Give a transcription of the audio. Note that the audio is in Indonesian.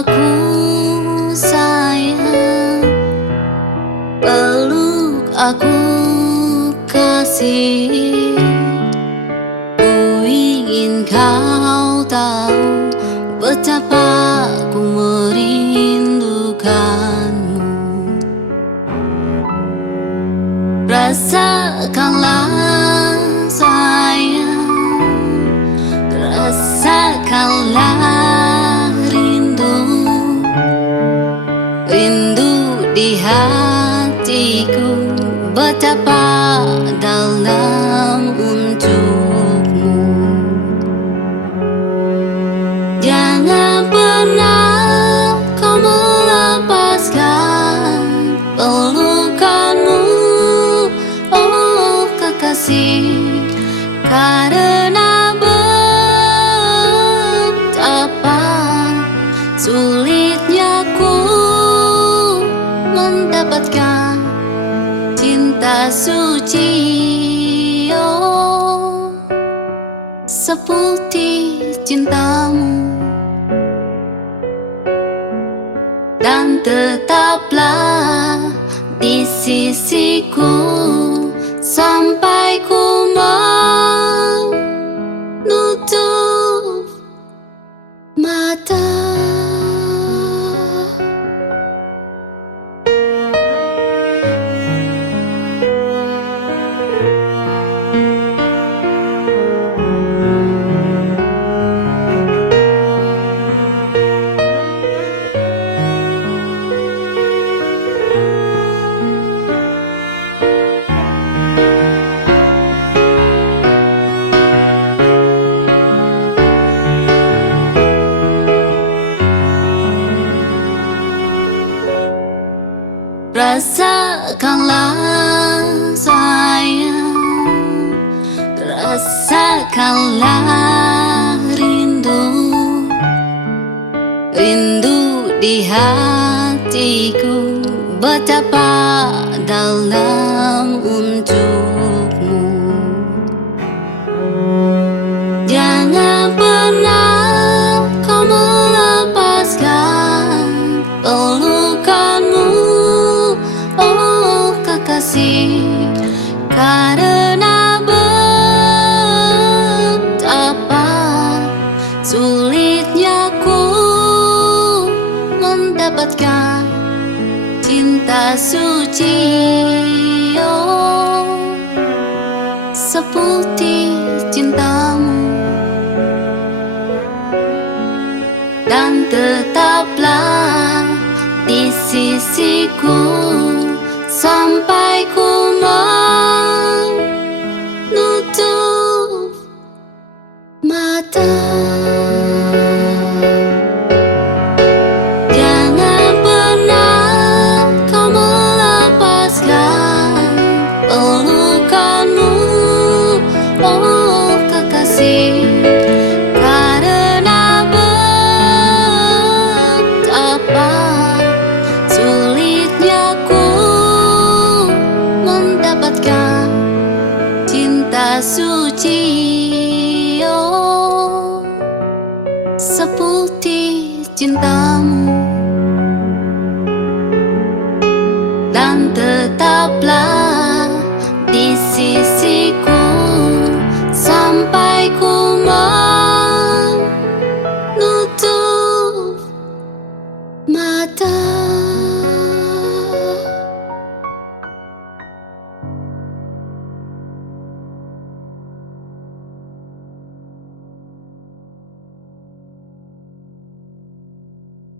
aku sayang, peluk aku kasih. Ku ingin kau tahu betapa ku merindukanmu. Rasakanlah sayang, rasakanlah rindu di hatiku, betapa dalam untukmu. Jangan pernah kau melepaskan pelukanmu, oh kekasih, karena betapa sulitnya ku mendapatkan cinta suci, oh seputih cintamu. Dan tetaplah di sisiku sampai ku menutup mata. Rasakanlah sayang, rasakanlah rindu di hatiku, betapa dalam untukmu. Jangan pernah kau melepaskan pelukanmu, oh kekasih, karena betapa sulitnya ku mendapatkan cinta suci, oh seputih cintamu. Dan tetaplah di sisiku sampai ku menutup mata. Jangan pernah kau melepaskan pelukanmu, oh kekasih, karena betapa sulitnya ku mendapatkan cinta suci, oh seputih cintamu.